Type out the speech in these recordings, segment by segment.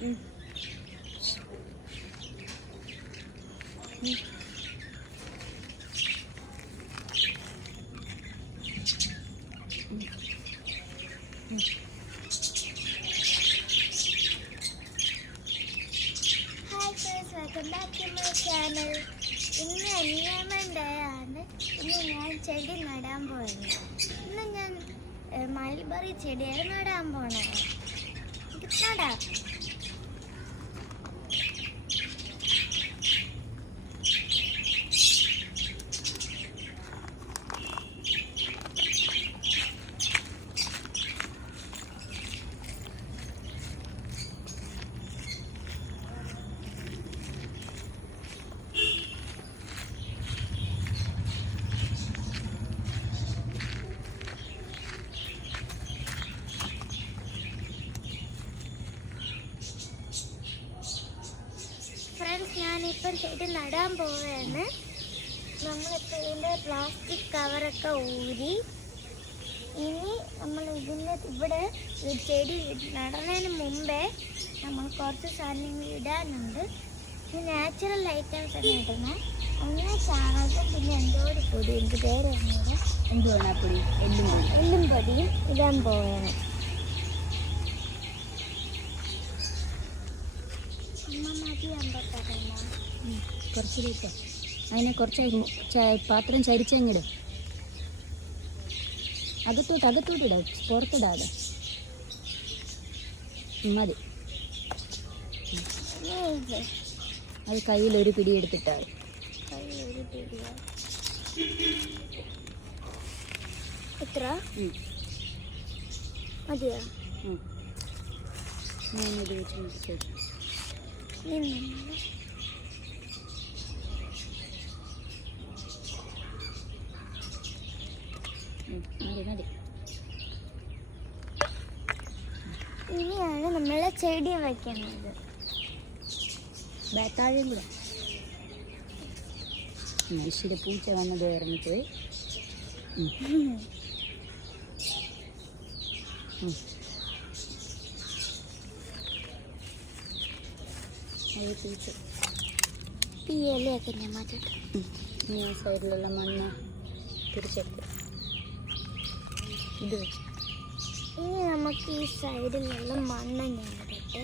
Welcome back to my channel. ഇന്ന് environment day ആണ്. ഇന്ന് ഞാൻ ചെടി നടാൻ പോകുന്നത്. ഇന്ന് ഞാൻ മൽബറി ചെടിയാണ് നടാൻ പോണത്. നടാം. ഫ്രണ്ട്സ്, ഞാനിപ്പം ചെടി നടാൻ പോവുകയാണ്. നമ്മളിപ്പോൾ ഇതിൻ്റെ പ്ലാസ്റ്റിക് കവറൊക്കെ ഊരി ഇനി നമ്മൾ ഇവിടെ ചെടി നടുന്നതിന് മുമ്പേ നമ്മൾ കുറച്ച് സാധനങ്ങൾ ഇടാനുണ്ട്. ഇത് നാച്ചുറൽ ഐറ്റംസ് ആണ് ഇടുന്നത്. ഒന്ന് ചാണകം, പിന്നെ എന്തോട് പൊടി, എനിക്ക് പേര് എന്തുവാണ് പൊടി? എല്ലും പൊടിയും ഇടാൻ പോവുകയാണ്. കുറച്ച് ലിറ്റർ അതിനെ കുറച്ച് പാത്രം ചരിച്ചങ്ങിടും. അകത്തോട്ടിടാം, പുറത്തിടാതെ മതി. അത് കയ്യിലൊരു പിടി എടുത്തിട്ടാൽ എത്ര മതിയോ? ഞാനത് വെച്ച് മതി. ഇനിയാണ് നമ്മളെ ചെടി വയ്ക്കുന്നത്. താഴെയും കൂടെ മനുഷ്യരെ പൂച്ച വന്നത് ഇറങ്ങിപ്പോയി. ഈ ഇലയൊക്കെ ഞാൻ മാറ്റട്ടെ. ഈ സൈഡിലുള്ള മണ്ണ് തിരിച്ചെടുത്ത് ഇത് വെച്ച് ഇനി നമുക്ക് ഈ സൈഡിലുള്ള മണ്ണ് ഞാൻ ഇടട്ടെ.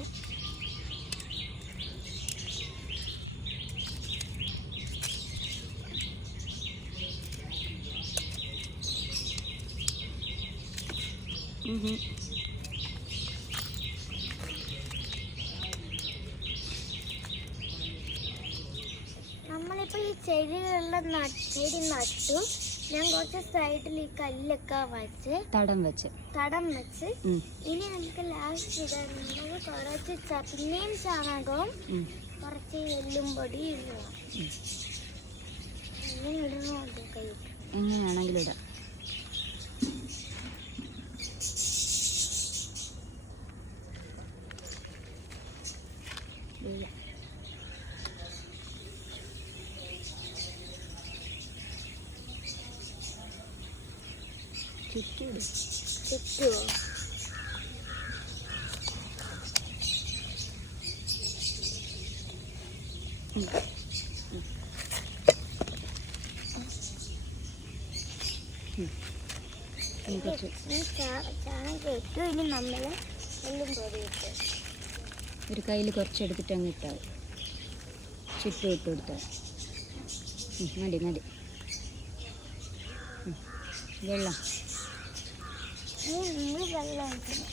നമ്മളിപ്പോൾ ഈ ചെടി നട്ടു. ഞാൻ കുറച്ച് സൈഡിൽ ഈ കല്ലൊക്കെ വെച്ച് തടം വെച്ച് ഇനി നമുക്ക് ലാസ്റ്റ് ഇടുന്നത് കുറച്ച് ചട്നിയും ചാണകവും കുറച്ച് എല്ലും പൊടി ഇടുക. എങ്ങനെയാണെങ്കിലും ഇടാം. ചുറ്റുമോ? ചാണകം ഇട്ടു. ഇനി നമ്മൾ എല്ലും പൊടി ഇട്ട് ഒരു കയ്യിൽ കുറച്ചെടുത്തിട്ട് അങ്ങ് ഇട്ടാൽ ചുറ്റും ഇട്ട് കൊടുത്താൽ മതി. വെള്ളം വെള്ളം ഒഴിക്കണം.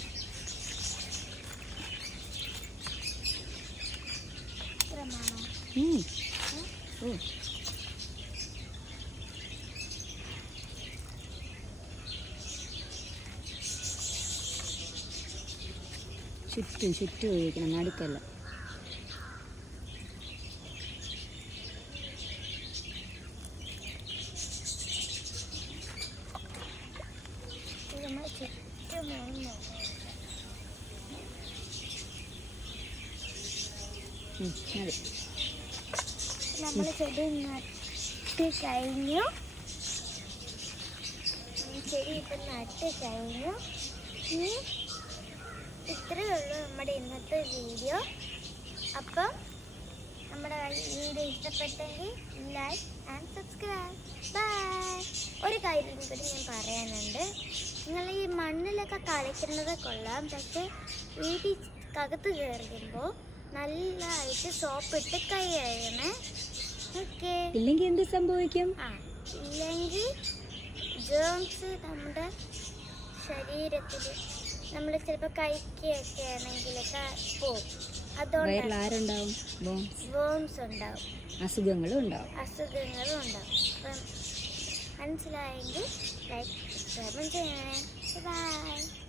ചുറ്റും ഒഴിക്കണം, നടുക്കല്ല. നമ്മൾ ചെടി നട്ട് കഴിഞ്ഞു. ഇനി ഇത്രയേ ഉള്ളൂ നമ്മുടെ ഇന്നത്തെ വീഡിയോ. അപ്പം നമ്മുടെ വീഡിയോ ഇഷ്ടപ്പെട്ടെങ്കിൽ ലൈക്ക് ആൻഡ് സബ്സ്ക്രൈബ്. ബൈ. ഒരു കാര്യം കൂടി ഞാൻ പറയാനുണ്ട്. നിങ്ങൾ ഈ മണ്ണിലൊക്കെ കളിക്കുന്നത് കൊള്ളാം, പക്ഷെ വീട്ടിനകത്ത് കയറുമ്പോൾ നല്ലതായിട്ട് സോപ്പിട്ട് കൈ കഴുകണേ. ഓക്കെ? ഇല്ലെങ്കിൽ എന്ത് സംഭവിക്കും? ഇല്ലെങ്കിൽ ജേംസ് നമ്മുടെ ശരീരത്തിൽ നമ്മൾ ചിലപ്പോൾ കഴിക്കുകയൊക്കെ ആണെങ്കിലൊക്കെ പോകും. വയറിൽ ആരുണ്ടാവും? വേംസ് ഉണ്ടാവും, അസുഖങ്ങളും ഉണ്ടാവും. അപ്പം മനസ്സിലായെങ്കിൽ ലൈക്ക് സബ്സ്ക്രൈബ് ചെയ്യണേ. ബൈ.